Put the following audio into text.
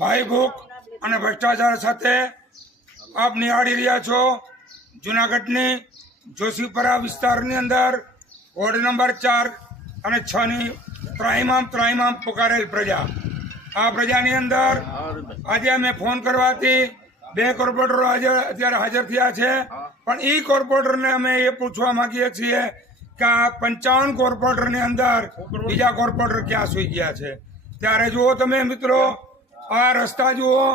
ભાઈ ભૂખ અને ભ્રષ્ટાચાર સાથે આપ નિહાળી રહ્યા છો જુનાગઢની જોશીપરા વિસ્તારની અંદર વોર્ડ નંબર 4 અને 6 ની ત્રાહિમામ પુકારેલ પ્રજા. આ પ્રજાની અંદર આજે અમે ફોન કરવાથી 2 કોર્પોરેટરો અત્યારે હાજર થયા છે, પણ એ કોર્પોરેટરને અમે એ પૂછવા માંગીએ છીએ કે આ 55 કોર્પોરેટરની અંદર બીજા કોર્પોરેટર ક્યાં સુઈ ગયા છે. ત્યારે જુઓ તમે મિત્રો, આ રસ્તા જુઓ,